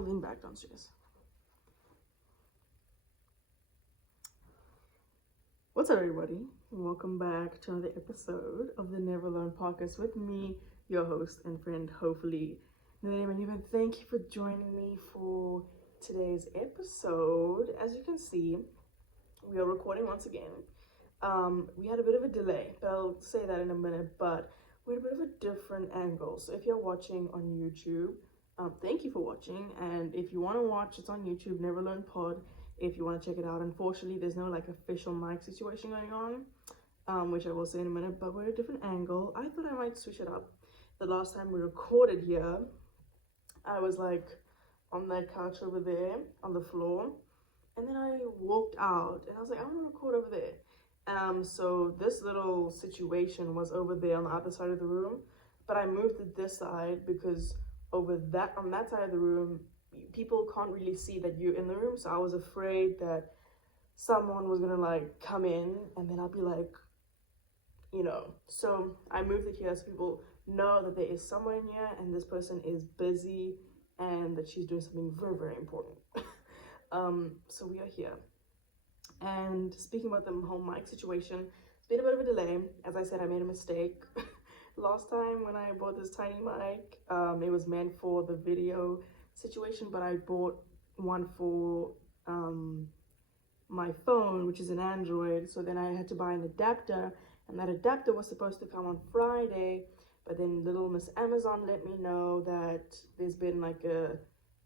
Lean back downstairs. What's up, everybody? Welcome back to another episode of the Never Alone podcast with me, your host and friend, hopefully, Naeem. And even thank you for joining me for today's episode. As you can see, we are recording once again. We had a bit of a delay, but I'll say that in a minute. But we had a bit of a different angle. So if you're watching on YouTube, thank you for watching. And if you want to watch, it's on YouTube, Never Alone Pod. If you want to check it out. Unfortunately, there's no like official mic situation going on, which I will say in a minute, but we're at a different angle. I thought I might switch it up. The last time we recorded here, I was like on that couch over there on the floor, and then I walked out and I was like, I want to record over there. So this little situation was over there on the other side of the room, but I moved it this side because on that side of the room, people can't really see that you're in the room. So I was afraid that someone was gonna like come in and then I'll be like, so I moved it here so people know that there is someone in here and this person is busy and that she's doing something very, very important. So we are here. And speaking about the whole mic situation, it's been a bit of a delay. As I said, I made a mistake. Last time when I bought this tiny mic, it was meant for the video situation, but I bought one for my phone, which is an Android. So then I had to buy an adapter, and that adapter was supposed to come on Friday, but then little Miss Amazon let me know that there's been like a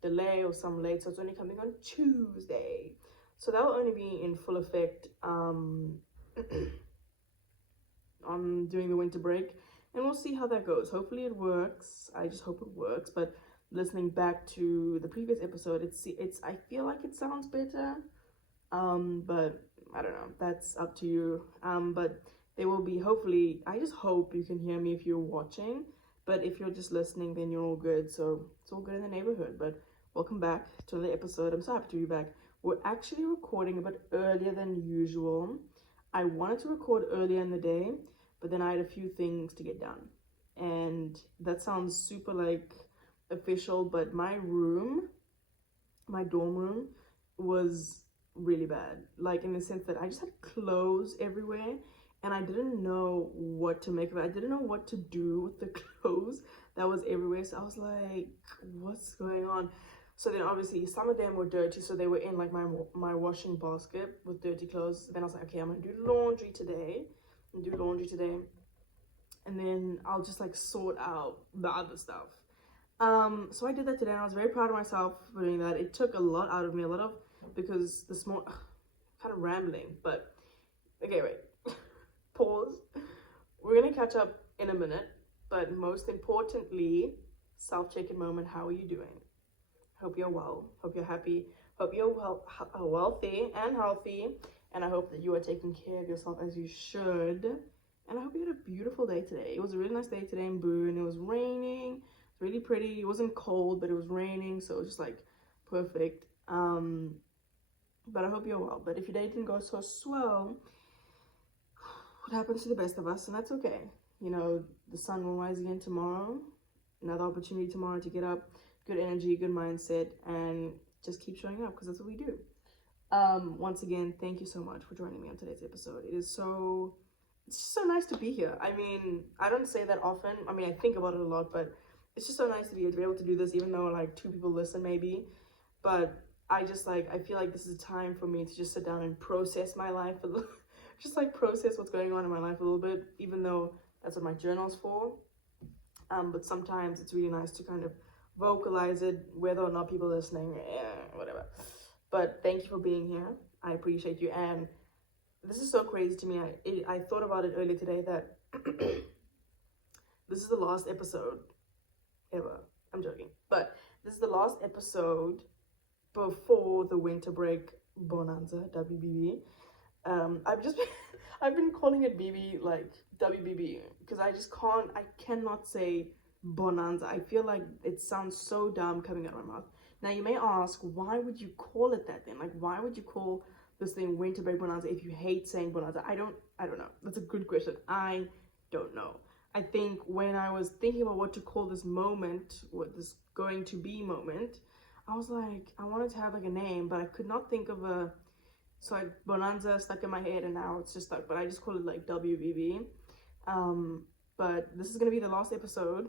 delay or some late, so it's only coming on Tuesday. So that will only be in full effect on during the winter break, and we'll see how that goes. Hopefully it works. I just hope it works. But listening back to the previous episode, it's I feel like it sounds better, but I don't know, that's up to you. But there will be, hopefully, I just hope you can hear me if you're watching, but if you're just listening, then you're all good. So it's all good in the neighborhood. But welcome back to another episode. I'm so happy to be back. We're actually recording a bit earlier than usual. I wanted to record earlier in the day, but then I had a few things to get done, and that sounds super like official, but my dorm room was really bad, like in the sense that I just had clothes everywhere and I didn't know what to make of it. I didn't know what to do with the clothes that was everywhere. So I was like, what's going on? So then obviously some of them were dirty, so they were in like my washing basket with dirty clothes. Then I was like, okay, I'm gonna do laundry today, and then I'll just like sort out the other stuff. So I did that today, and I was very proud of myself for doing that. It took a lot out of me, because this morning, kind of rambling, but okay, wait, pause. We're gonna catch up in a minute, but most importantly, self-check-in moment. How are you doing? Hope you're well. Hope you're happy. Hope you're wealthy and healthy, and I hope that you are taking care of yourself as you should. And I hope you had a beautiful day today. It was a really nice day today in Boone. It was raining. It's really pretty. It wasn't cold, but it was raining, so it was just like perfect. But I hope you're well. But if your day didn't go so swell, what happens to the best of us? And that's okay. The sun will rise again tomorrow. Another opportunity tomorrow to get up, good energy, good mindset, and just keep showing up, because that's what we do. Once again, thank you so much for joining me on today's episode. It's just so nice to be here. I mean, I don't say that often. I mean, I think about it a lot, but it's just so nice to be able to do this, even though like 2 people listen maybe. But I feel like this is a time for me to just sit down and process my life a little, just like process what's going on in my life a little bit, even though that's what my journal's for. But sometimes it's really nice to kind of vocalize it, whether or not people are listening, whatever. But thank you for being here. I appreciate you. And this is so crazy to me. I thought about it earlier today that this is the last episode ever. I'm joking. But this is the last episode before the winter break bonanza, WBB. I've been calling it BB, like WBB, because I cannot say bonanza. I feel like it sounds so dumb coming out of my mouth. Now you may ask, why would you call it that then? Like, why would you call this thing winter break bonanza if you hate saying bonanza? I don't know. That's a good question. I don't know. I think when I was thinking about what to call this moment, what this going to be moment, I was like, I wanted to have like a name, but I could not think of a. So Bonanza stuck in my head, and now it's just stuck. But I just call it like WBB. But this is gonna be the last episode.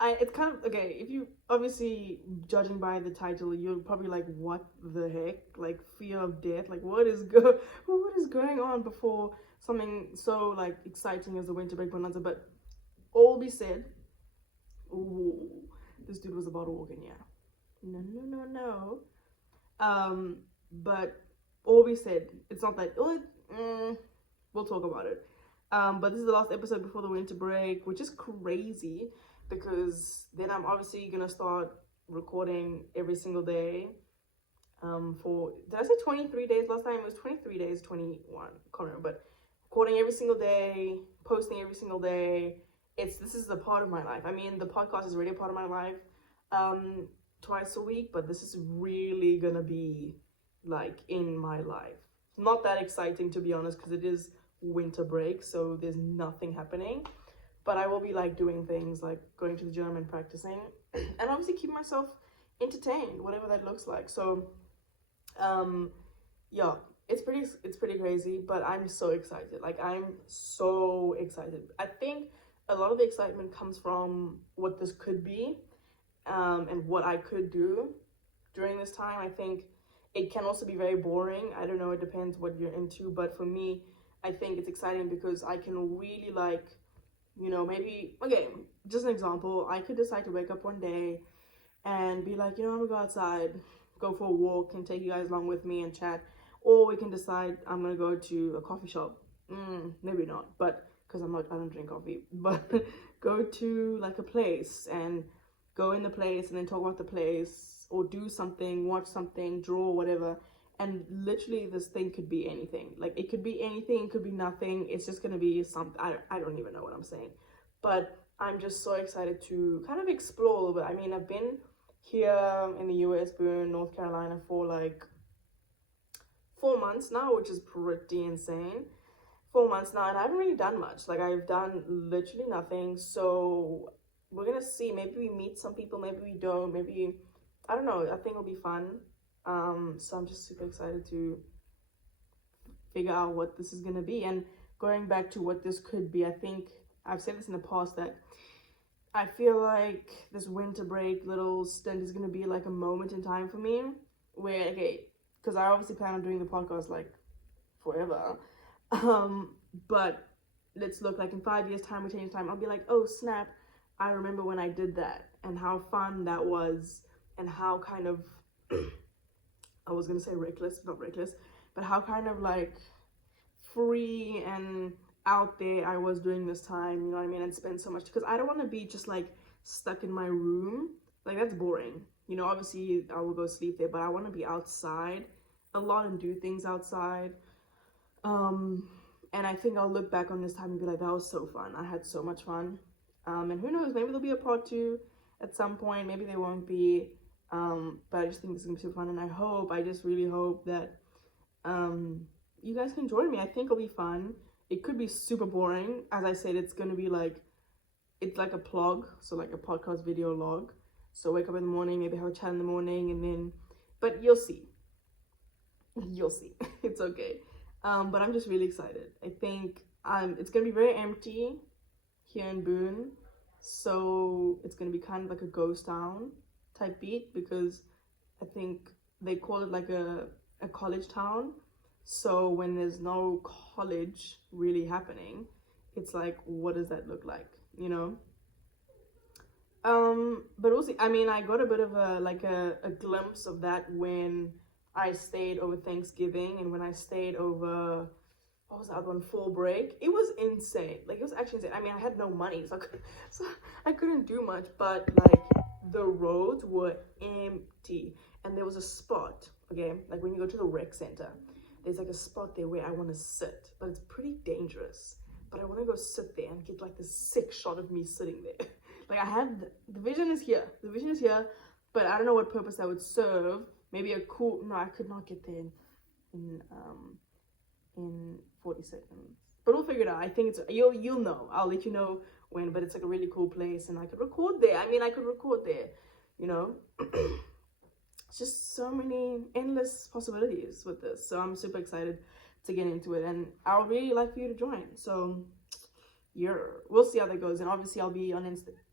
It's kind of okay. If you obviously judging by the title, you're probably like, what the heck? Like fear of death. Like what is going on before something so like exciting as the Winter Break Bonanza? But all be said, ooh, this dude was about to walk in here. No. But all be said, it's not that. We'll talk about it. But this is the last episode before the winter break, which is crazy because then I'm obviously gonna start recording every single day. Did I say 23 days last time? It was 23 days, 21. Can't remember, but recording every single day, posting every single day. This is a part of my life. I mean, the podcast is already a part of my life. Twice a week, but this is really gonna be like in my life. Not that exciting to be honest, because it is winter break, so there's nothing happening, but I will be like doing things like going to the gym and practicing and obviously keep myself entertained, whatever that looks like. So yeah, it's pretty crazy, but I'm so excited. Like I'm so excited. I think a lot of the excitement comes from what this could be, and what I could do during this time. I think it can also be very boring. I don't know, it depends what you're into, but for me, I think it's exciting because I can really like, you know, maybe, okay, just an example, I could decide to wake up one day and be like, you know, I'm gonna go outside, go for a walk and take you guys along with me and chat. Or we can decide I'm gonna go to a coffee shop. Maybe not, but because I don't drink coffee, but go to like a place and go in the place and then talk about the place, or do something, watch something, draw, whatever. And literally this thing could be anything. Like it could be anything, it could be nothing. It's just gonna be something. I don't even know what I'm saying, but I'm just so excited to kind of explore a little bit. I mean, I've been here in the US, Boone, North Carolina for like 4 months now, which is pretty insane. 4 months now, and I haven't really done much. Like I've done literally nothing. So we're gonna see. Maybe we meet some people, maybe we don't, maybe, I don't know. I think it'll be fun. So I'm just super excited to figure out what this is gonna be. And going back to what this could be, I think I've said this in the past that I feel like this winter break little stint is gonna be like a moment in time for me where, okay, because I obviously plan on doing the podcast like forever, but let's look like in 5 years time or 10 years time, I'll be like, oh snap, I remember when I did that and how fun that was, and how kind of I was gonna say reckless, not reckless, but how kind of like free and out there I was during this time, you know what I mean, and spend so much, because I don't want to be just like stuck in my room. Like that's boring, you know. Obviously I will go sleep there, but I want to be outside a lot and do things outside. And I think I'll look back on this time and be like, that was so fun, I had so much fun. And who knows, maybe there'll be a part 2 at some point, maybe there won't be. But I just think this is gonna be super fun, and I just really hope that you guys can join me. I think it'll be fun. It could be super boring. As I said, it's gonna be like, it's like a plog, so like a podcast video log. So wake up in the morning, maybe have a chat in the morning, and then, but you'll see. It's okay. But I'm just really excited. I think it's gonna be very empty here in Boone, so it's gonna be kind of like a ghost town type beat, because I think they call it like a college town. So when there's no college really happening, it's like, what does that look like, you know? But also, I mean, I got a bit of a glimpse of that when I stayed over Thanksgiving, and when I stayed over, what was that one, fall break. It was insane. Like, it was actually insane. I mean, I had no money, so I couldn't do much, but like the roads were empty, and there was a spot, okay, like when you go to the rec center, there's like a spot there where I want to sit, but it's pretty dangerous, but I want to go sit there and get like this sick shot of me sitting there. Like I had, the vision is here, but I don't know what purpose that would serve. Maybe a cool, no, I could not get there in 40 seconds, but we'll figure it out. I think it's, you'll know, I'll let you know when, but it's like a really cool place, and I could record there. I mean, I could record there, you know. it's just so many endless possibilities with this. So I'm super excited to get into it, and I would really like for you to join. So we'll see how that goes. And obviously I'll be on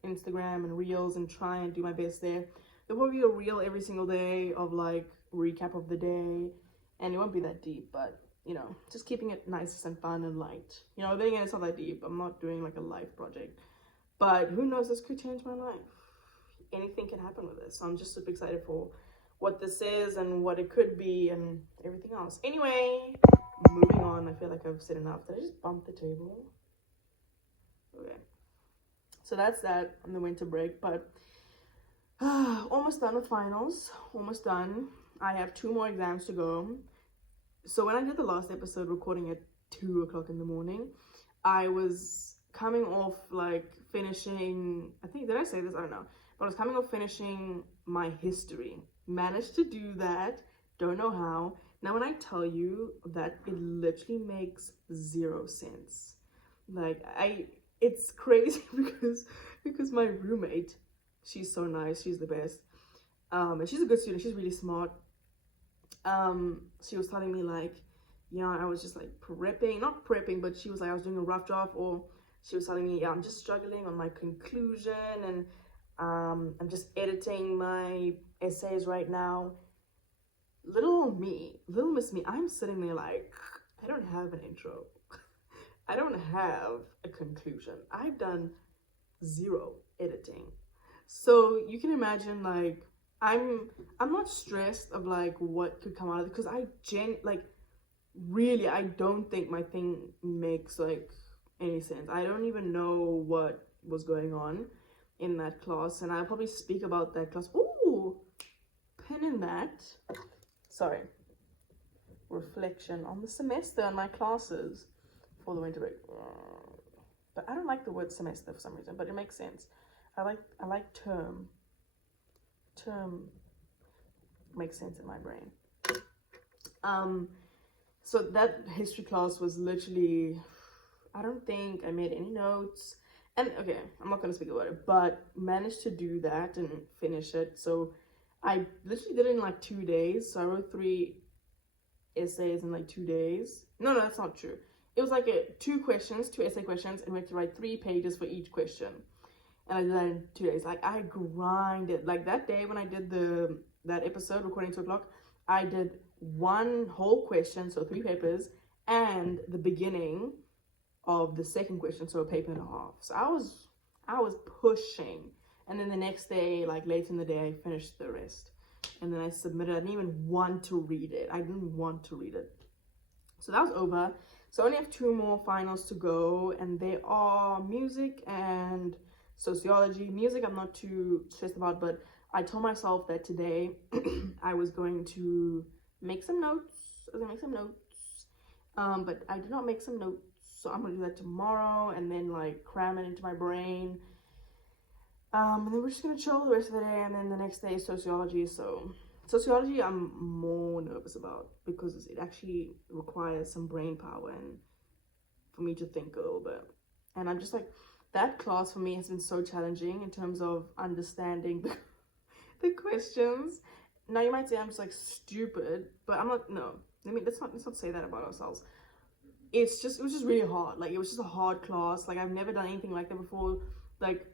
Instagram and Reels and try and do my best there. There will be a reel every single day of like recap of the day, and it won't be that deep, but you know, just keeping it nice and fun and light. You know, then again, it's not that deep. I'm not doing like a life project, but who knows, this could change my life. Anything can happen with this. So I'm just super excited for what this is and what it could be and everything else. Anyway, moving on. I feel like I've said enough. Did I just bump the table? Okay. So that's that on the winter break, but almost done with finals. Almost done. I have 2 more exams to go. So when I did the last episode recording at 2 o'clock in the morning, I was coming off like finishing, I think, did I say this? I don't know. But I was coming off finishing my history. Managed to do that. Don't know how. Now when I tell you that it literally makes 0 sense. Like it's crazy because my roommate, she's so nice, she's the best. And she's a good student, she's really smart. She was telling me like, yeah, I was just like not prepping, but she was like, I was doing a rough draft, or she was telling me, yeah, I'm just struggling on my conclusion, and I'm just editing my essays right now. Little Miss Me, I'm sitting there like, I don't have an intro. I don't have a conclusion. I've done 0 editing. So you can imagine like, I'm not stressed of like what could come out of it, because I don't think my thing makes like any sense. I don't even know what was going on in that class, and I'll probably speak about that class. Ooh, pen in that. Sorry. Reflection on the semester and my classes for the winter break. But I don't like the word semester for some reason, but it makes sense. I like term. Term makes sense in my brain. So that history class was literally, I don't think I made any notes. And okay, I'm not gonna speak about it, but managed to do that and finish it. So I literally did it in like 2 days. So I wrote 3 essays in like 2 days. No, that's not true. It was like 2 essay questions, and we had to write 3 pages for each question. And I did that in 2 days. Like I grinded. Like that day when I did that episode recording 2 o'clock, I did 1 whole question, so 3 papers, and the beginning of the second question, so a paper and a half. So I was pushing. And then the next day, like late in the day, I finished the rest. And then I submitted. I didn't even want to read it. So that was over. So I only have 2 more finals to go, and they are music and sociology. Music I'm not too stressed about, but I told myself that today I was going to make some notes. But I did not make some notes, so I'm gonna do that tomorrow and then like cram it into my brain. And then we're just gonna chill the rest of the day, and then the next day is sociology. So sociology I'm more nervous about because it actually requires some brain power and for me to think a little bit. And I'm just like, that class for me has been so challenging in terms of understanding the questions. Now you might say I'm just like stupid, but I'm not. No, let's not say that about ourselves. It was just really hard. Like it was just a hard class. Like I've never done anything like that before. Like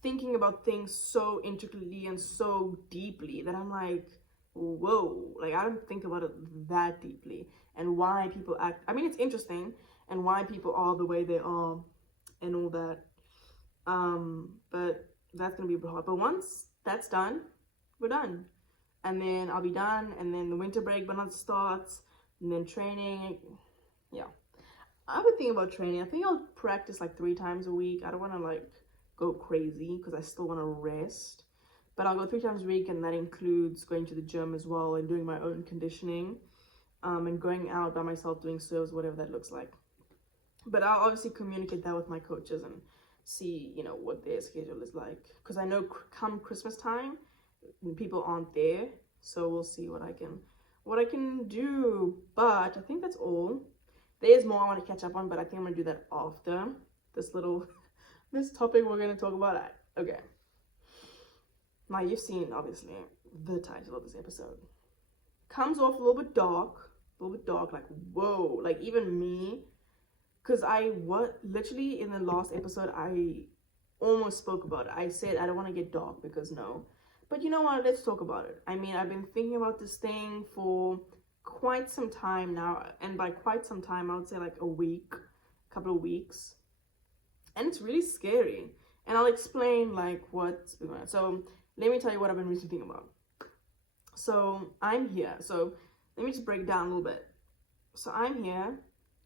thinking about things so intricately and so deeply that I'm like, whoa, like I don't think about it that deeply, and why people act. I mean, it's interesting, and why people are the way they are and all that. But that's gonna be a bit hard. But once that's done, we're done. And then I'll be done, and then the winter break but not starts, and then training. Yeah. I've been thinking about training. I think I'll practice like 3 times a week. I don't wanna like go crazy because I still want to rest, but I'll go 3 times a week, and that includes going to the gym as well and doing my own conditioning, and going out by myself doing serves, whatever that looks like. But I'll obviously communicate that with my coaches and see, you know, what their schedule is like, because I know come Christmas time people aren't there, so we'll see what I can do. But I think that's all. There's more I want to catch up on, but I think I'm gonna do that after this topic we're going to talk about. Okay, now you've seen obviously the title of this episode. Comes off a little bit dark, like, whoa, like even me, because literally in the last episode, I almost spoke about it. I said I don't want to get dark because no. But you know what? Let's talk about it. I mean, I've been thinking about this thing for quite some time now. And by quite some time, I would say like a couple of weeks. And it's really scary. And I'll explain like what's been going on. So let me tell you what I've been really thinking about. So I'm here. So let me just break it down a little bit. So I'm here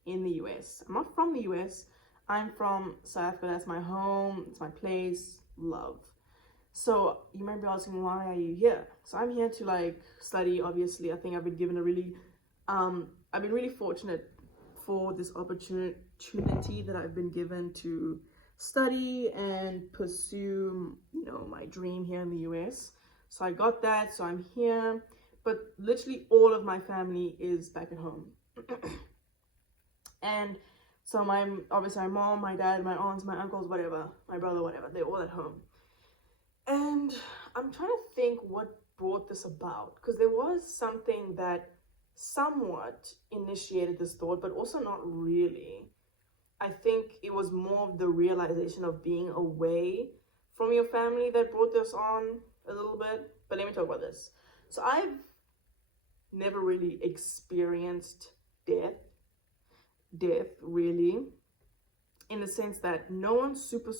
in the US. I'm not from the US. I'm from South Africa. That's my home. It's my place. Love. So you might be asking, why are you here? So I'm here to like study. Obviously, I think I've been given a really, I've been really fortunate for this opportunity that I've been given to study and pursue, you know, my dream here in the US. So I got that. So I'm here, but literally all of my family is back at home. And so obviously my mom, my dad, my aunts, my uncles, whatever, my brother, whatever, they're all at home. And I'm trying to think what brought this about, because there was something that somewhat initiated this thought, but also not really. I think it was more of the realization of being away from your family that brought this on a little bit. But let me talk about this. So I've never really experienced death really, in the sense that no one super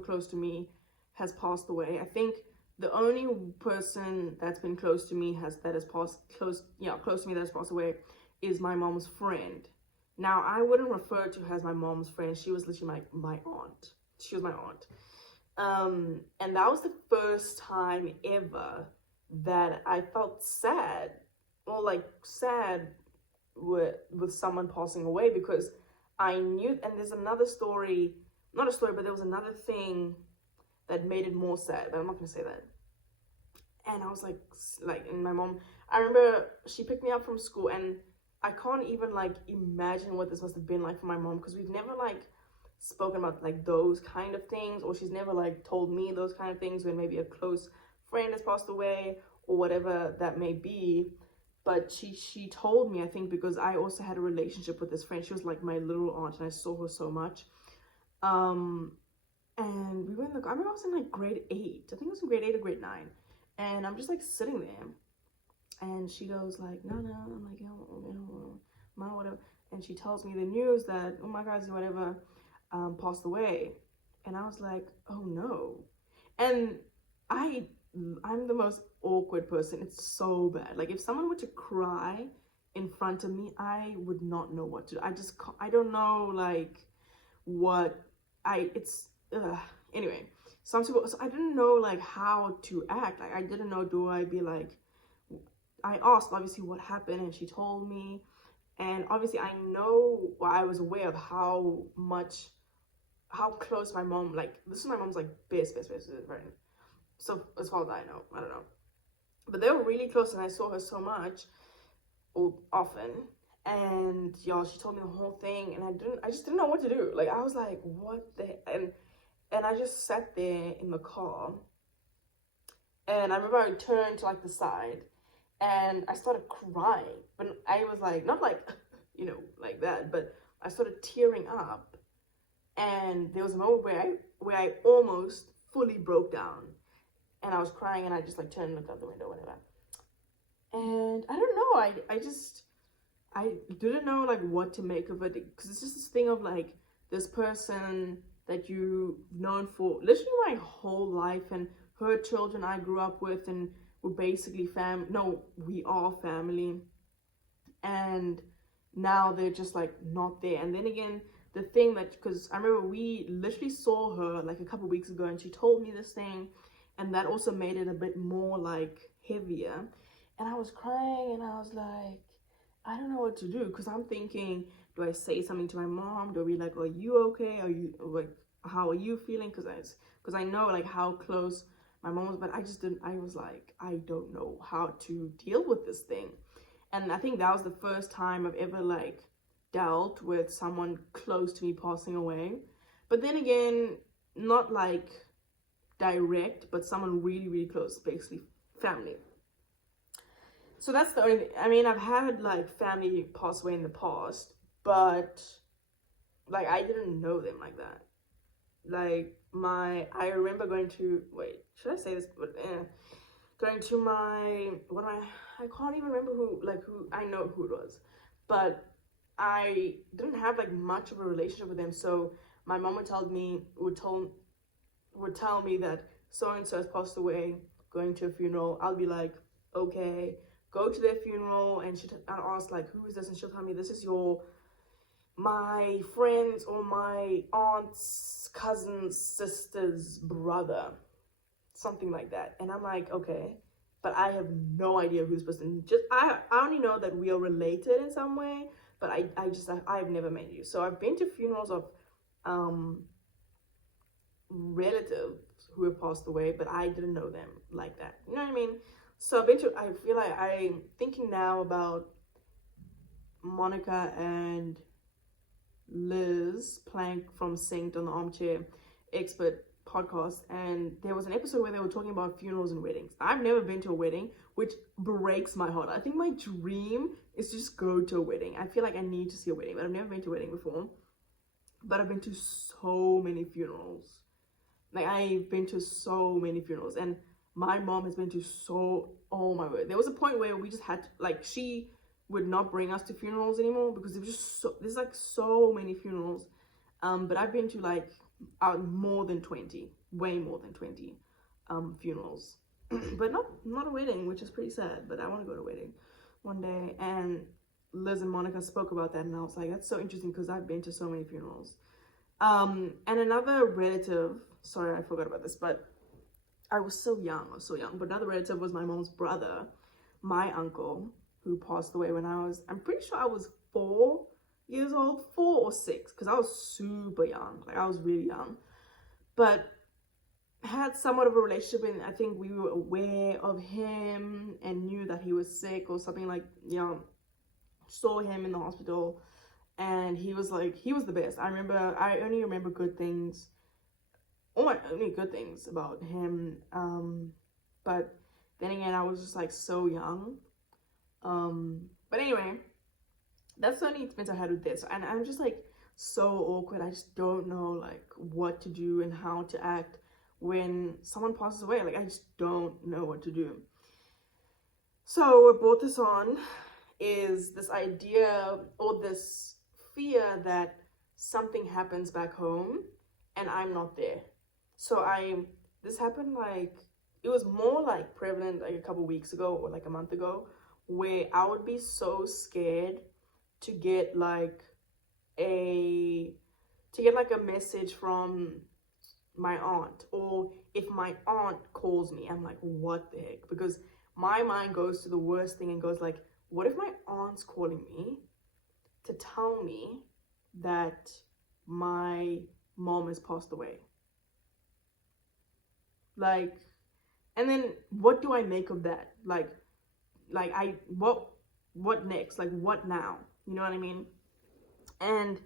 close to me has passed away. I think the only person that's been close to me close to me that has passed away is my mom's friend. Now, I wouldn't refer to her as my mom's friend. She was literally my aunt. She was my aunt. And that was the first time ever that I felt sad, or like sad with someone passing away, because I knew, and there's another story, not a story, but there was another thing that made it more sad, but I'm not gonna say that. And I was like, and my mom, I remember she picked me up from school, and I can't even like imagine what this must have been like for my mom, because we've never like spoken about like those kind of things, or she's never like told me those kind of things when maybe a close friend has passed away or whatever that may be. But she told me, I think because I also had a relationship with this friend. She was like my little aunt, and I saw her so much. And we were I remember I was in like grade 8. I think it was in grade 8 or grade 9. And I'm just like sitting there. And she goes like, no. I'm like, mom, whatever. And she tells me the news that, oh my God, whatever, passed away. And I was like, oh no. And I'm the most awkward person. It's so bad. Like if someone were to cry in front of me, I would not know what to do. I don't know like what anyway. So I didn't know like how to act. Like I didn't know, do I be like, I asked obviously what happened, and she told me, and obviously I was aware of how close my mom, like this is my mom's like best friend. So as far as I know, I don't know. But they were really close, and I saw her so much, or often. And y'all, she told me the whole thing, and I just didn't know what to do. Like I was like, what the, and I just sat there in the car. And I remember I turned to like the side, and I started crying. But I was like, not like, you know, like that, but I started tearing up. And there was a moment where I almost fully broke down. And I was crying, and I just like turned and looked out the window, whatever. And I don't know, I didn't know like what to make of it, because it's just this thing of like this person that you've known for literally my whole life, and her children I grew up with, and we're basically we are family, and now they're just like not there. And then again, the thing that, because I remember we literally saw her like a couple weeks ago, and she told me this thing, and that also made it a bit more like heavier. And I was crying, and I was like, I don't know what to do, because I'm thinking, do I say something to my mom? Do I be like, are you okay? Are you like, how are you feeling? Because I know like how close my mom was, but I was like, I don't know how to deal with this thing. And I think that was the first time I've ever like dealt with someone close to me passing away. But then again, not like direct, but someone really close, basically family. So that's the only thing. I mean, I've had like family pass away in the past, but like I didn't know them like that. Like I remember going to, wait, should I say this? But going to I can't even remember who, I know who it was, but I didn't have like much of a relationship with them. So my mom would tell me that so and so has passed away, going to a funeral. I'll be like, okay, go to their funeral, and I'll ask like, who is this? And she'll tell me, this is my friend's or my aunt's cousin's sister's brother, something like that. And I'm like, okay, but I have no idea who's person. I only know that we are related in some way, but I've never met you. So I've been to funerals of relatives who have passed away, but I didn't know them like that. You know what I mean? So I feel like I'm thinking now about Monica and Liz Plank from Synced on the Armchair Expert podcast, and there was an episode where they were talking about funerals and weddings. I've never been to a wedding, which breaks my heart. I think my dream is to just go to a wedding. I feel like I need to see a wedding, but I've never been to a wedding before. But I've been to so many funerals. Like, I've been to so many funerals, and my mom has been to oh my word. There was a point where we just had to, like, she would not bring us to funerals anymore because there's like so many funerals. But I've been to like more than 20, way more than 20 funerals. But not a wedding, which is pretty sad, but I want to go to a wedding one day. And Liz and Monica spoke about that, and I was like, that's so interesting because I've been to so many funerals. And another relative, sorry, I forgot about this, but I was so young, but another relative was my mom's brother, my uncle, who passed away when I'm pretty sure I was 4 years old, 4 or 6, because I was super young, like I was really young, but had somewhat of a relationship, and I think we were aware of him and knew that he was sick or something, like, you know, saw him in the hospital, and he was the best. I only remember good things, only good things about him, but then again, I was just like so young. But anyway, that's the only experience I had with this, and I'm just like so awkward. I just don't know like what to do and how to act when someone passes away. Like, I just don't know what to do. So what brought this on is this idea or this fear that something happens back home and I'm not there. So this happened, like, it was more like prevalent like a couple weeks ago or like a month ago, where I would be so scared to get like a message from my aunt, or if my aunt calls me, I'm like, what the heck? Because my mind goes to the worst thing and goes like, what if my aunt's calling me to tell me that my mom has passed away? Like, and then what do I make of that? What next? Like, what now? You know what I mean? And,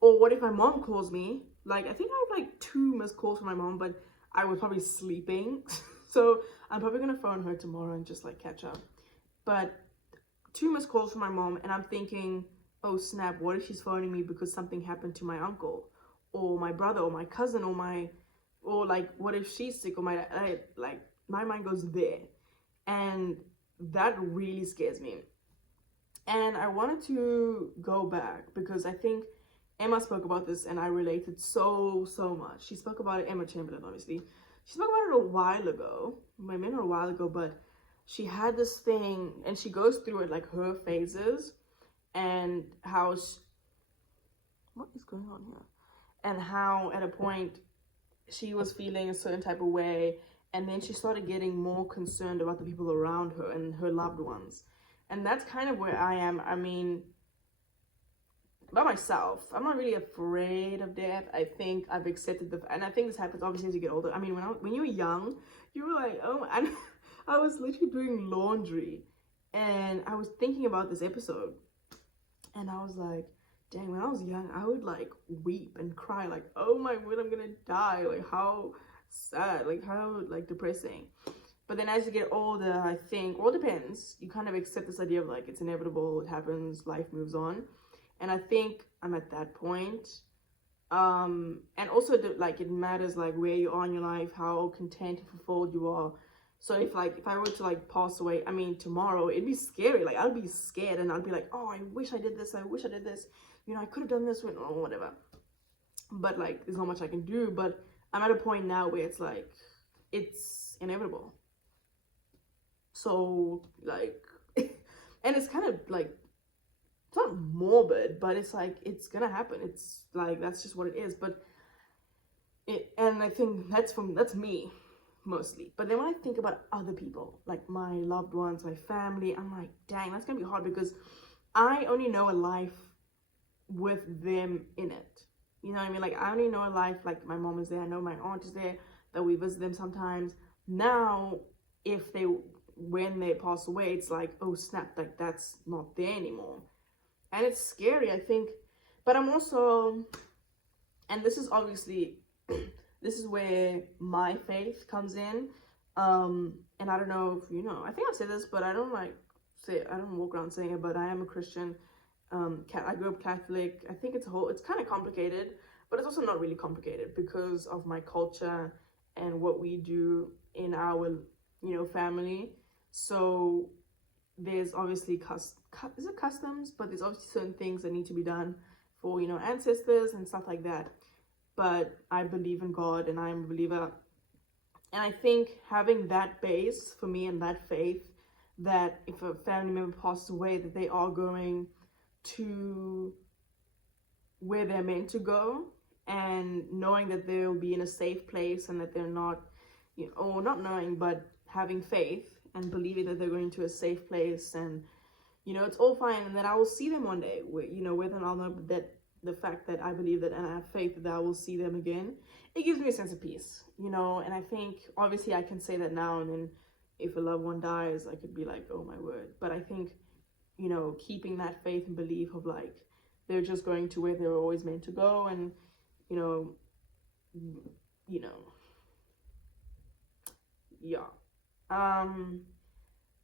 or what if my mom calls me? Like, I think I have like 2 missed calls from my mom, but I was probably sleeping. So I'm probably gonna phone her tomorrow and just like catch up. But 2 missed calls from my mom, and I'm thinking, oh snap, what if she's phoning me because something happened to my uncle or my brother or my cousin or like, what if she's sick, or my mind goes there, and that really scares me. And I wanted to go back because I think Emma spoke about this and I related so much. She spoke about it, Emma Chamberlain, obviously. She spoke about it a while ago, but she had this thing, and she goes through it, like her phases, and how what is going on here? And how at a point she was feeling a certain type of way, and then she started getting more concerned about the people around her and her loved ones. And that's kind of where I am. I mean, by myself, I'm not really afraid of death. I think I've accepted and I think this happens obviously as you get older. I mean, when you were young, you were like, oh, and I was literally doing laundry, and I was thinking about this episode, and I was like, dang, when I was young, I would like weep and cry, like, oh my word, I'm gonna die, like how sad, like how like depressing. But then as you get older, I think, well, it depends. You kind of accept this idea of like, it's inevitable, it happens, life moves on. And I think I'm at that point. And also like it matters like where you are in your life, how content and fulfilled you are. So if I were to like pass away, I mean tomorrow, it'd be scary. Like I'd be scared and I'd be like, oh, I wish I did this, I wish I did this, you know, I could have done this or whatever. But like there's not much I can do. But I'm at a point now where it's like it's inevitable. So like and it's kind of like, it's not morbid, but it's like it's gonna happen. It's like that's just what it is. But and I think that's me mostly. But then when I think about other people, like my loved ones, my family, I'm like, dang, that's gonna be hard because I only know a life with them in it. You know what I mean? Like I only know a life like my mom is there, I know my aunt is there, that we visit them sometimes. Now when they pass away, it's like, oh snap, like that's not there anymore. And it's scary, I think. But I'm also, and this is obviously this is where my faith comes in. And I don't know if you know, I think I've said this, but I don't walk around saying it, but I am a Christian. I grew up Catholic. I think it's kind of complicated, but it's also not really complicated because of my culture and what we do in our, you know, family. So there's obviously customs, but there's obviously certain things that need to be done for, you know, ancestors and stuff like that. But I believe in God and I'm a believer. And I think having that base for me and that faith, that if a family member passes away, that they are going to where they're meant to go, and knowing that they'll be in a safe place and that they're not, you know, or not knowing, but having faith and believing that they're going to a safe place, and you know it's all fine, and that I will see them one day, you know, whether I'll know that the fact that I believe that and I have faith that I will see them again, it gives me a sense of peace, you know. And I think obviously I can say that now, and then if a loved one dies, I could be like, oh my word. But I think, you know, keeping that faith and belief of like they're just going to where they were always meant to go, and you know, yeah.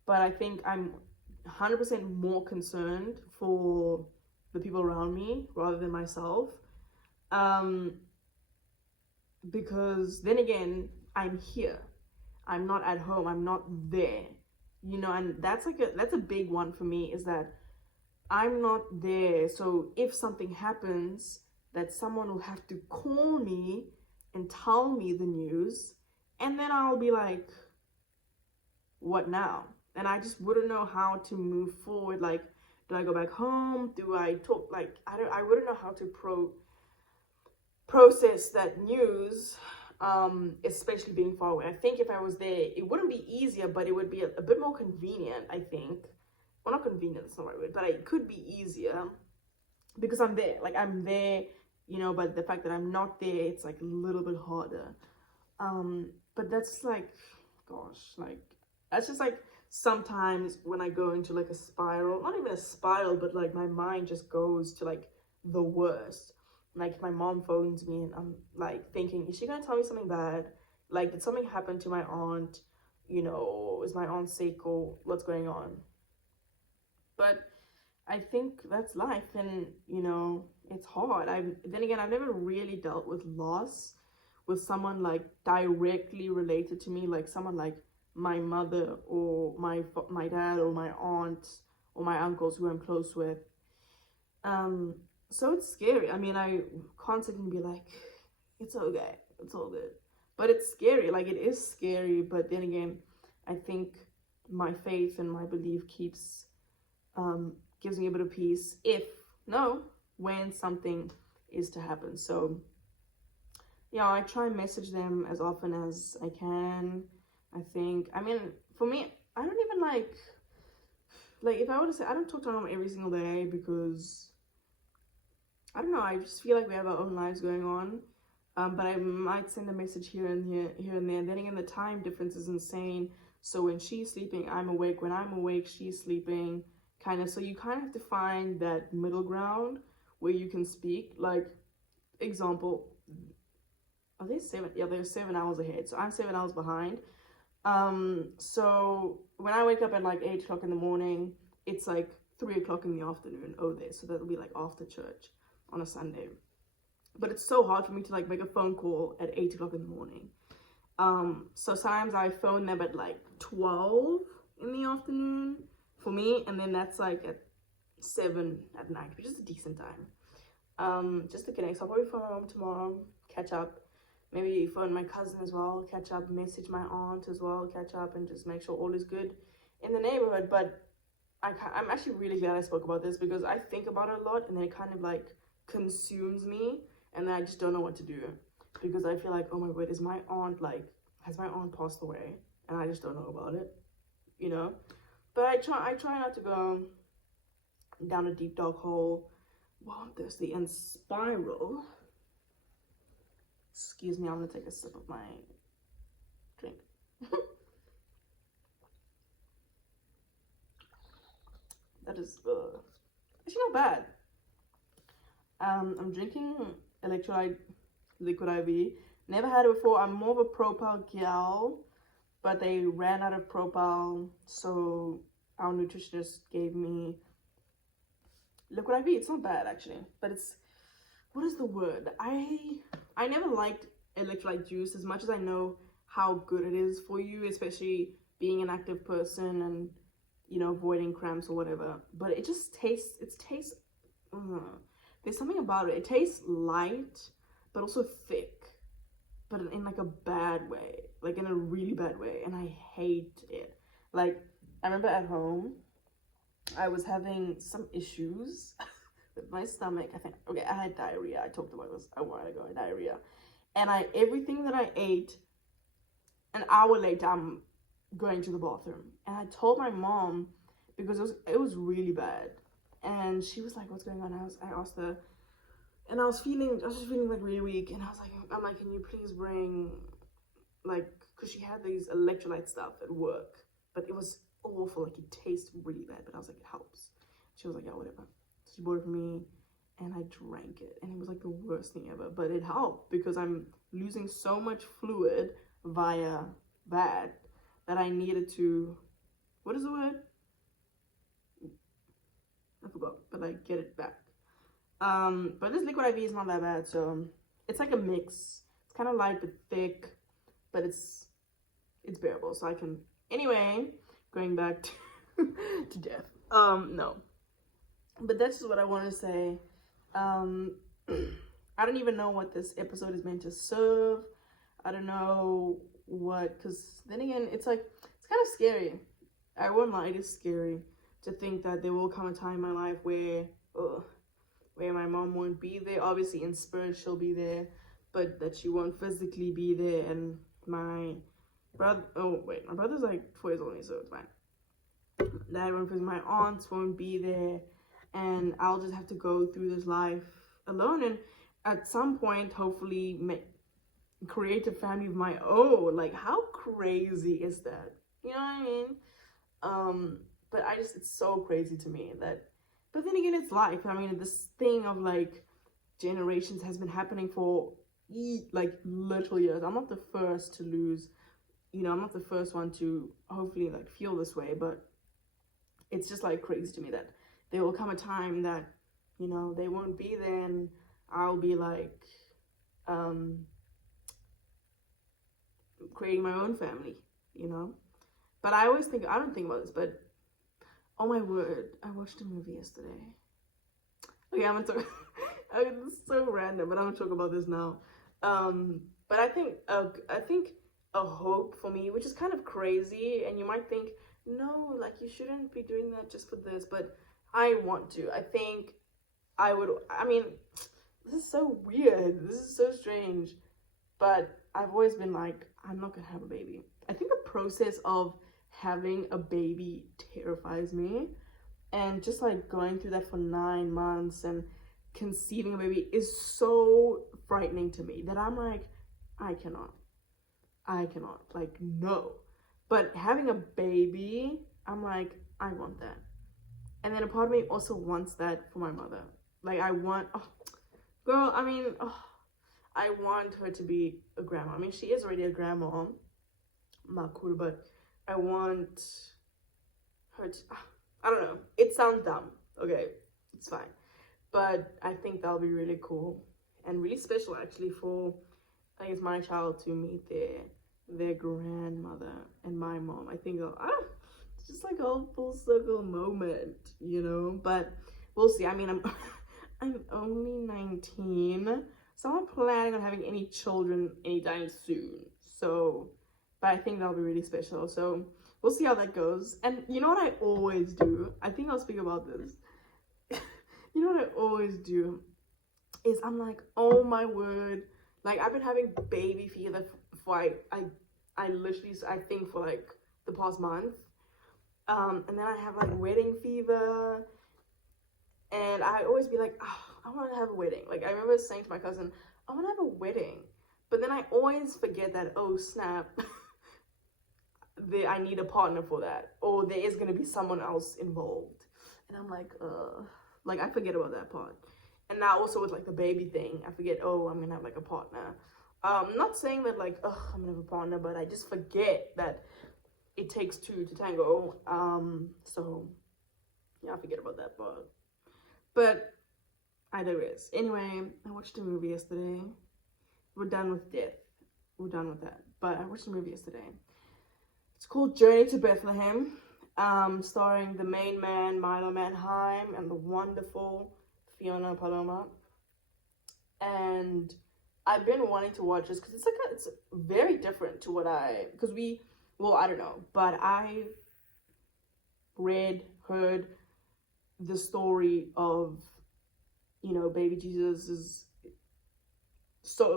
But I think I'm 100% more concerned for the people around me rather than myself. Because then again, I'm here. I'm not at home. I'm not there. You know, and that's a big one for me, is that I'm not there. So if something happens, that someone will have to call me and tell me the news, and then I'll be like, what now? And I just wouldn't know how to move forward. Like, do I go back home? Do I talk? Like, I wouldn't know how to process that news, especially being far away. I think if I was there, it wouldn't be easier, but it would be a bit more convenient, I think. Well, not convenient, that's not the right word, but it could be easier because I'm there. Like, I'm there, you know, but the fact that I'm not there, it's like a little bit harder. But that's like, gosh, like, that's just like sometimes when I go into like a spiral, not even a spiral, but like my mind just goes to like the worst. Like my mom phones me and I'm like thinking, is she gonna tell me something bad? Like, did something happen to my aunt? You know, is my aunt sick, or what's going on? But I think that's life, and you know, it's hard. Then again, I've never really dealt with loss with someone like directly related to me, like someone like my mother or my dad or my aunt or my uncles who I'm close with. So it's scary. I mean, I constantly be like, it's okay, it's all good. But it's scary. Like, it is scary. But then again, I think my faith and my belief gives me a bit of peace when something is to happen. So yeah, I try and message them as often as I can. I think, I mean, for me, I don't even like if I were to say, I don't talk to my mom every single day because I don't know, I just feel like we have our own lives going on. But I might send a message here and there. And then again, the time difference is insane. So when she's sleeping, I'm awake. When I'm awake, she's sleeping, kind of. So you kind of have to find that middle ground where you can speak. Like, example, are they 7? Yeah, they're 7 hours ahead. So I'm 7 hours behind. So when I wake up at like 8 o'clock in the morning, it's like 3 o'clock in the afternoon over there. So that'll be like after church on a Sunday. But it's so hard for me to like make a phone call at 8 o'clock in the morning. So sometimes I phone them at like 12 in the afternoon for me, and then that's like at 7 at night, which is a decent time. Just to connect. So I'll probably phone my mom tomorrow, catch up. Maybe phone my cousin as well, catch up, message my aunt as well, catch up, and just make sure all is good in the neighborhood. But I'm actually really glad I spoke about this, because I think about it a lot, and then it kind of like consumes me, and then I just don't know what to do, because I feel like, oh my god, has my aunt passed away, and I just don't know about it, you know? But I try not to go down a deep dark hole while I'm thirsty and spiral. Excuse me, I'm gonna take a sip of my drink. That is actually not bad. I'm drinking electrolyte liquid IV. Never had it before. I'm more of a Propel gal, but they ran out of Propel, so our nutritionist gave me liquid IV. It's not bad actually, but it's, what is the word? I never liked electrolyte juice as much as I know how good it is for you, especially being an active person and, you know, avoiding cramps or whatever. But it just tastes, there's something about it. It tastes light, but also thick, but in like a bad way, like in a really bad way, and I hate it. Like, I remember at home, I was having some issues with my stomach. I had diarrhea. I talked about this a while ago, diarrhea. And everything that I ate, an hour later, I'm going to the bathroom. And I told my mom, because it was really bad. And she was like, what's going on? I asked her, and I was just feeling like really weak. And I'm like, can you please bring, like, because she had these electrolyte stuff at work, but it was awful. Like, it tastes really bad, but I was like, it helps. She was like, yeah, whatever. She bought it for me, and I drank it, and it was like the worst thing ever, but it helped because I'm losing so much fluid via that I needed to, what is the word? I forgot, but I get it back. But this liquid IV is not that bad, so it's like a mix. It's kind of light but thick, but it's bearable, so I can, anyway, going back to, to death. No. But that's just what I want to say. I don't even know what this episode is meant to serve. I don't know what, because then again, it's like, it's kind of scary. I won't lie, it is scary to think that there will come a time in my life where my mom won't be there. Obviously, in spirit, she'll be there, but that she won't physically be there. And my brother's like 4 years older, so it's fine. That won't, because my aunts won't be there, and I'll just have to go through this life alone, and at some point hopefully create a family of my own. Like, how crazy is that? You know what I mean? But it's so crazy to me that, but then again, it's life. I mean, this thing of like generations has been happening for like literal years. I'm not the first to lose, you know, I'm not the first one to hopefully like feel this way, but it's just like crazy to me that there will come a time that, you know, they won't be there, and I'll be like creating my own family, you know. But I don't think about this, but oh my word, I watched a movie yesterday. Okay, I'm gonna talk. It's so random, but I'm gonna talk about this now. But I think a hope for me, which is kind of crazy, and you might think, no, like, you shouldn't be doing that just for this, but I want to. I think I would. I mean, this is so weird. This is so strange, but I've always been like, I'm not gonna have a baby. I think the process of having a baby terrifies me, and just like going through that for 9 months and conceiving a baby is so frightening to me that I'm like, I cannot, like, no. But having a baby, I'm like, I want that. And then a part of me also wants that for my mother. Like, I want, I want her to be a grandma. I mean, she is already a grandma, not cool, but I want her to, I don't know, it sounds dumb, okay, it's fine, but I think that'll be really cool and really special actually for, I guess, my child to meet their grandmother and my mom. I think it's just like a full circle moment, you know, but we'll see. I mean, I'm only 19, so I'm not planning on having any children anytime soon, so, but I think that'll be really special, so we'll see how that goes. And you know what I always do? I think I'll speak about this. You know what I always do is I'm like, oh my word, like I've been having baby fever for I literally, I think for like the past month, and then I have like wedding fever, and I always be like, oh, I want to have a wedding. Like I remember saying to my cousin, I want to have a wedding, but then I always forget that, oh snap, I need a partner for that, or there is going to be someone else involved, and I'm like I forget about that part. And now also with like the baby thing, I forget, oh, I'm gonna have like a partner. Not saying that like, oh, I'm gonna have a partner, but I just forget that it takes two to tango. So yeah, I forget about that part. But I digress. Anyway, I watched a movie yesterday. We're done with death. We're done with that. But I watched a movie yesterday. It's called Journey to Bethlehem, starring the main man, Milo Manheim, and the wonderful Fiona Paloma. And I've been wanting to watch this because it's very different to what I don't know, but I heard the story of, you know, baby Jesus is so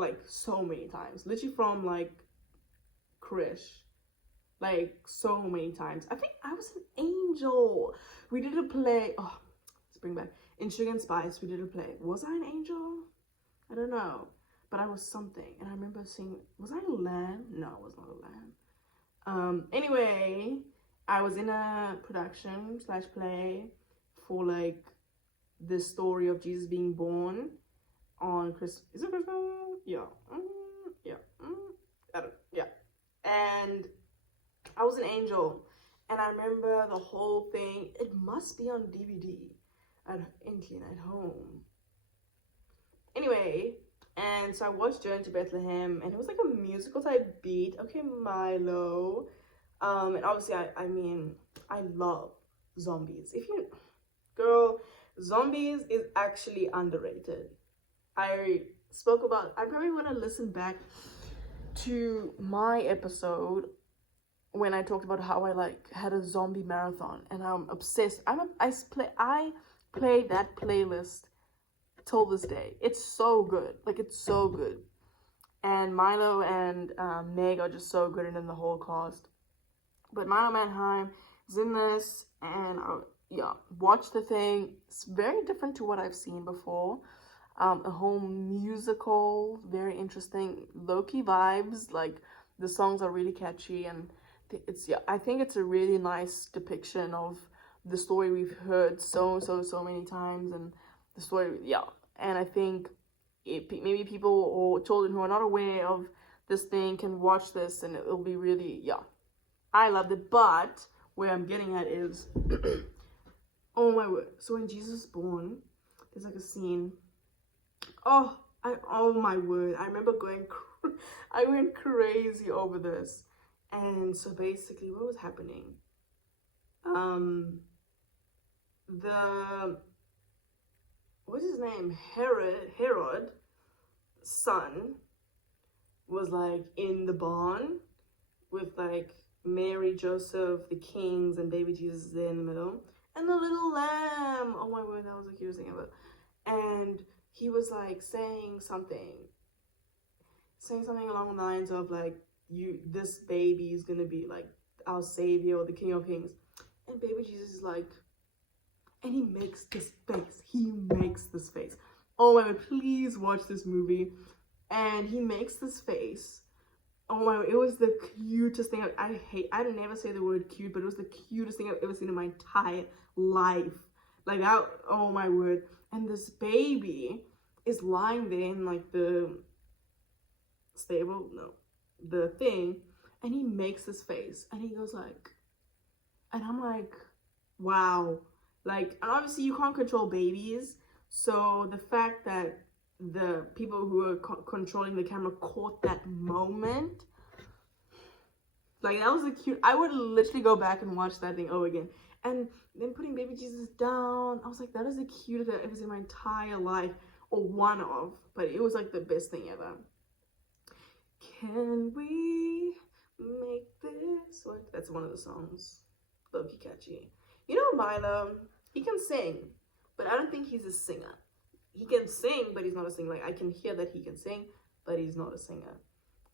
many times, literally from like Krish, like so many times. I think I was an angel. We did a play. Oh, let's bring back in Sugar and Spice. We did a play. Was I an angel? I don't know, but I was something. And I remember seeing, was I a lamb? No, I was not a lamb. Anyway, I was in a production / play for like the story of Jesus being born on Christmas. Is it Christmas? Yeah. Yeah. And I was an angel, and I remember the whole thing. It must be on DVD at home. Anyway, and so I watched Journey to Bethlehem, and it was like a musical type beat. Okay, Milo. And obviously, I mean, I love zombies. Girl, zombies is actually underrated. I probably want to listen back to my episode when I talked about how I like had a zombie marathon, and I'm obsessed. I play that playlist till this day. It's so good. Like, it's so good. And Milo and Meg are just so good, and then the whole cast. But Milo Manheim is in this, and watch the thing. It's very different to what I've seen before. A whole musical, very interesting, low-key vibes. Like, the songs are really catchy, and I think it's a really nice depiction of the story we've heard so many times, and the story, and I think maybe people or children who are not aware of this thing can watch this, and it'll be really, I loved it. But where I'm getting at is, oh my word, so when Jesus is born, there's like a scene, oh my word, I remember I went crazy over this. And so basically what was happening, what's his name, Herod son was like in the barn with like Mary, Joseph, the kings, and baby Jesus there in the middle, and the little lamb. Oh my word, that was the cutest thing ever. And he was like saying something along the lines of like, this baby is gonna be like our savior or the King of Kings. And baby Jesus is like, and he makes this face. Oh my god, please watch this movie. And he makes this face. Oh my god, it was the cutest thing. I never say the word cute, but it was the cutest thing I've ever seen in my entire life. Like that, oh my word. And this baby is lying there in like the stable, no, the thing, and he makes this face, and he goes like, and I'm like, wow. Like, and obviously you can't control babies, so the fact that the people who are controlling the camera caught that moment, like, that was a cute. I would literally go back and watch that thing over again. And then putting baby Jesus down, I was like, that is the cutest I've ever seen in my entire life, or one of, but it was like the best thing ever. Can we make this work? That's one of the songs. Low-key catchy. You know Milo, he can sing, but I don't think he's a singer. He can sing, but he's not a singer. Like, I can hear that he can sing, but he's not a singer.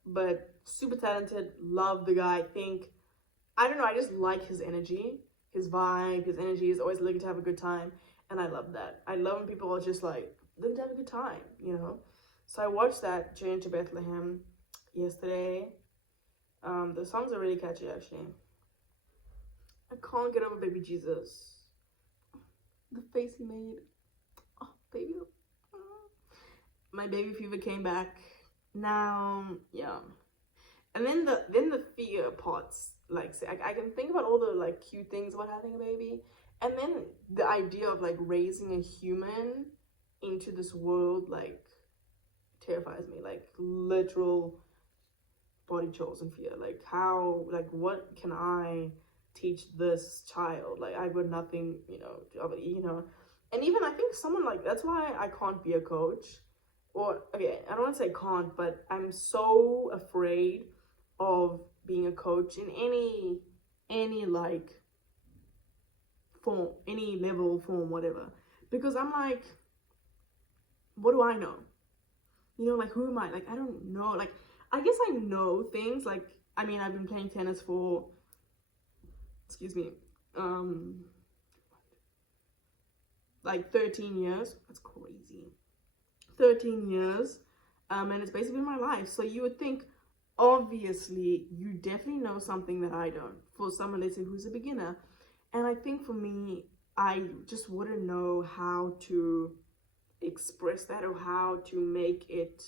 But super talented, love the guy. I don't know, I just like his energy, his vibe, his energy is always looking to have a good time, and I love that. I love when people are just like, looking to have a good time, you know? So I watched that Journey to Bethlehem yesterday. The songs are really catchy, actually. I can't get over baby Jesus. The face he made. Oh, baby. My baby fever came back. Now, yeah. And then the fear parts, like, I can think about all the like cute things about having a baby, and then the idea of like raising a human into this world, like, terrifies me. Like, literal body chills and fear. Like, how, like, what can I teach this child? Like, I've got nothing, you know. And even I think someone like, that's why I can't be a coach. Or, okay, I don't want to say can't, but I'm so afraid of being a coach in any like form, any level, form, whatever. Because I'm like, what do I know? You know, like, who am I? Like, I don't know. Like, I guess I know things. Like, I mean, I've been playing tennis for, like 13 years. That's crazy. 13 years. And it's basically my life. So you would think, obviously, you definitely know something that I don't. For someone, let's say, who's a beginner. And I think for me, I just wouldn't know how to express that, or how to make it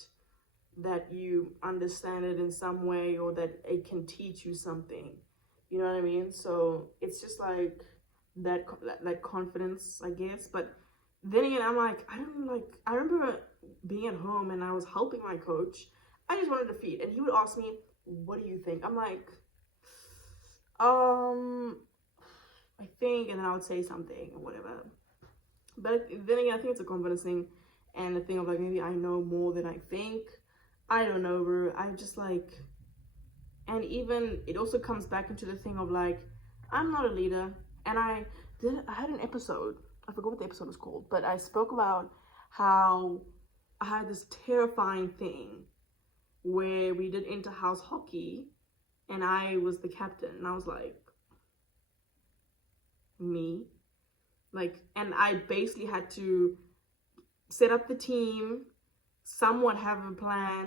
that you understand it in some way, or that it can teach you something. You know what I mean? So it's just like that confidence, I guess. But then again, I'm like, I remember being at home and I was helping my coach. I just wanted to feed, and he would ask me, what do you think? I'm like, I think, and then I would say something or whatever. But then again, I think it's a confidence thing, and the thing of like, maybe I know more than I think. I don't know, bro. I just like, and even it also comes back into the thing of like, I'm not a leader. And I had an episode, I forgot what the episode was called, but I spoke about how I had this terrifying thing where we did inter-house hockey and I was the captain, and I was like, me? Like, and I basically had to set up the team, somewhat have a plan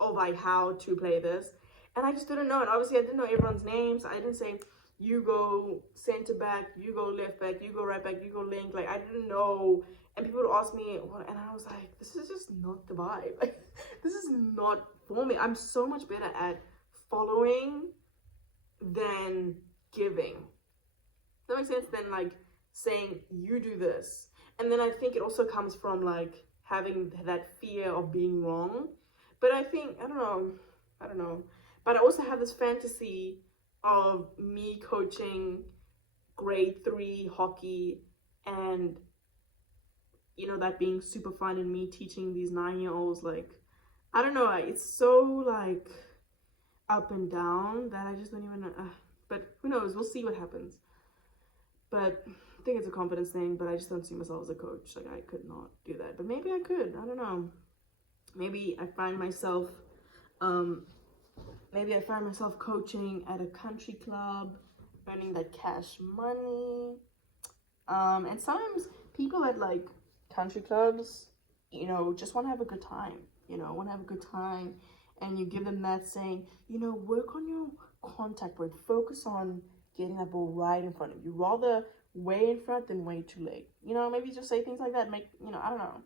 of like how to play this, and I just didn't know. And obviously I didn't know everyone's names. I didn't say, you go center back, you go left back, you go right back, you go link. Like, I didn't know. And people would ask me, what? And I was like, this is just not the vibe. Like, this is not for me. I'm so much better at following than giving. That makes sense? Than like saying, you do this. And then I think it also comes from like having that fear of being wrong. But I think, I don't know. But I also have this fantasy of me coaching grade 3 hockey, and, you know, that being super fun, and me teaching these 9-year-olds, like, I don't know, it's so like up and down that I just don't even know. But who knows? We'll see what happens. But I think it's a confidence thing, but I just don't see myself as a coach. Like, I could not do that, but maybe I could. I don't know. Maybe I find myself coaching at a country club, earning that cash money. And sometimes people at like country clubs, you know, just want to have a good time, and you give them that saying, you know, work on your contact rate, focus on getting that ball right in front of you, rather way in front than way too late. You know, maybe just say things like that, make, you know, I don't know.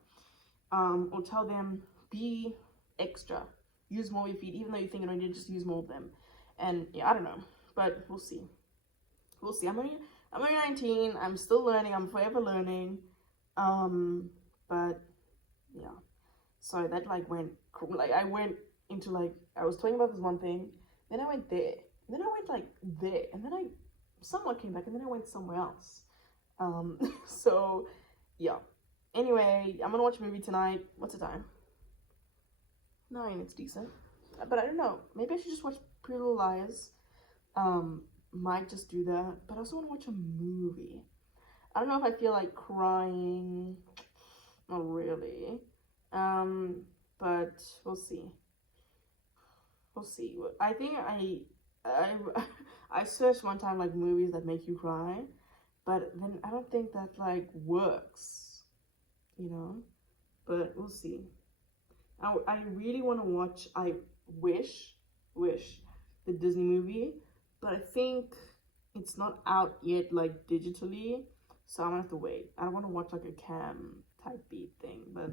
Or tell them, be extra, use more of your feet, even though you think you don't need to, just use more of them. And yeah, I don't know, but we'll see. We'll see. I'm only 19. I'm still learning. I'm forever learning. But yeah. Sorry, that like went like I went into like I was talking about this one thing, then I went there, then I went like there, and then I somewhat came back, and then I went somewhere else. So yeah. Anyway, I'm gonna watch a movie tonight. What's the time? 9. It's decent, but I don't know. Maybe I should just watch Pretty Little Liars. Might just do that, but I also want to watch a movie. I don't know if I feel like crying. Not really. But we'll see. We'll see. I think I searched one time like movies that make you cry, but then I don't think that like works, you know. But we'll see. I really want to watch. I wish the Disney movie, but I think it's not out yet like digitally, so I'm gonna have to wait. I don't want to watch like a cam type beat thing, but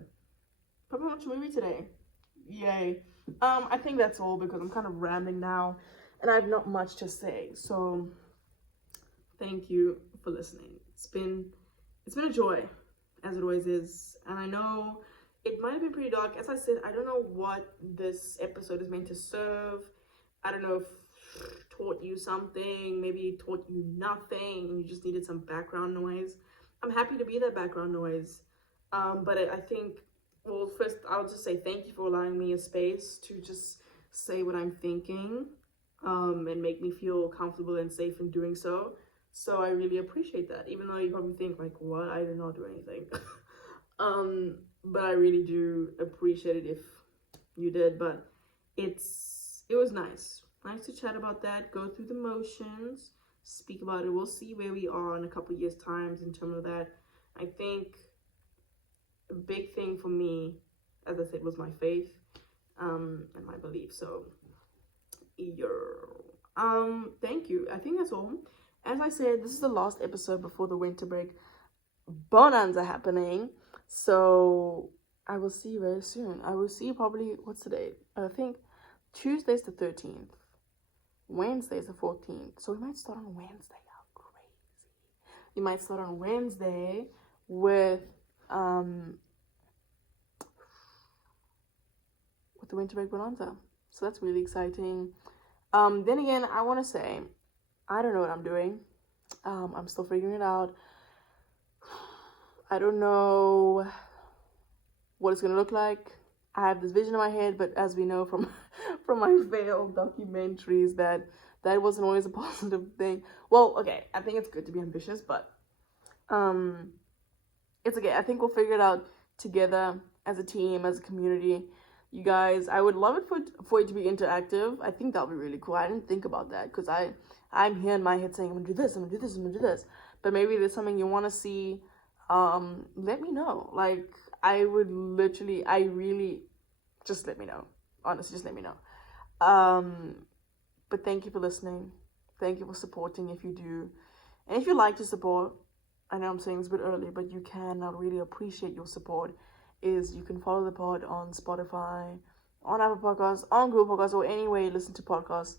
probably watch a movie today. Yay. I think that's all because I'm kind of rambling now and I have not much to say. So thank you for listening. It's been a joy, as it always is. And I know it might have been pretty dark. As I said, I don't know what this episode is meant to serve. I don't know if it taught you something, maybe it taught you nothing and you just needed some background noise. I'm happy to be that background noise. But I think, well, first I'll just say thank you for allowing me a space to just say what I'm thinking, and make me feel comfortable and safe in doing so. So I really appreciate that, even though you probably think like, what? I did not do anything. But I really do appreciate it if you did. But it was nice to chat about that, go through the motions, speak about it. We'll see where we are in a couple years' times in terms of that. I think a big thing for me, as I said, was my faith, and my belief. So thank you. I think that's all. As I said, this is the last episode before the winter break bonanza happening, so I will see you very soon. I will see you probably, what's the date? I think Tuesday's the 13th, Wednesday's the 14th, so we might start on Wednesday. How crazy. You might start on Wednesday with the winter break bonanza, so that's really exciting. Then again, I want to say I don't know what I'm doing. I'm still figuring it out. I don't know what it's gonna look like. I have this vision in my head, but as we know from my failed documentaries, that wasn't always a positive thing. Well, okay, I think it's good to be ambitious, but it's okay. I think we'll figure it out together as a team, as a community. You guys, I would love it for it to be interactive. I think that would be really cool. I didn't think about that because I'm here in my head saying I'm gonna do this, I'm gonna do this, I'm gonna do this. But maybe there's something you want to see. Let me know. Like, I really just let me know. Honestly, just let me know. But thank you for listening. Thank you for supporting if you do. And if you like to support, I know I'm saying this a bit early, but you can. I really appreciate your support. Is you can follow the pod on Spotify, on Apple Podcasts, on Google Podcasts, or any way you listen to podcasts.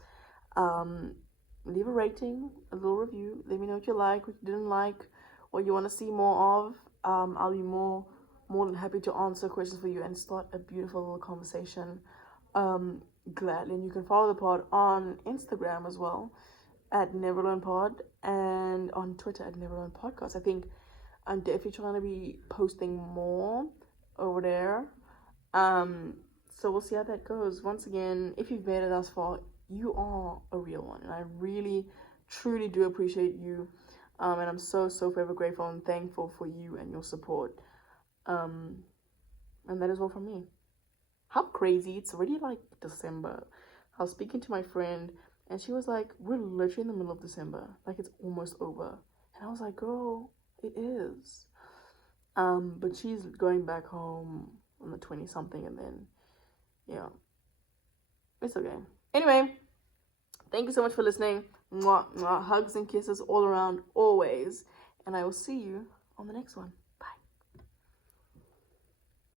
Leave a rating, a little review. Let me know what you like, what you didn't like, what you want to see more of. I'll be more than happy to answer questions for you and start a beautiful little conversation. Gladly. And you can follow the pod on Instagram as well at NeverLearnPod and on Twitter at NeverLearnPodcast. I think I'm definitely trying to be posting more over there. So we'll see how that goes. Once again, if you've made it thus far, you are a real one, and I really truly do appreciate you, and I'm so forever grateful and thankful for you and your support. And that is all from me. How crazy, it's already like December. I was speaking to my friend and she was like, we're literally in the middle of December, like it's almost over. And I was like, girl, it is. But she's going back home on the 20 something, and then yeah, it's okay. Anyway, thank you so much for listening. Mwah, mwah. Hugs and kisses all around, always. And I will see you on the next one.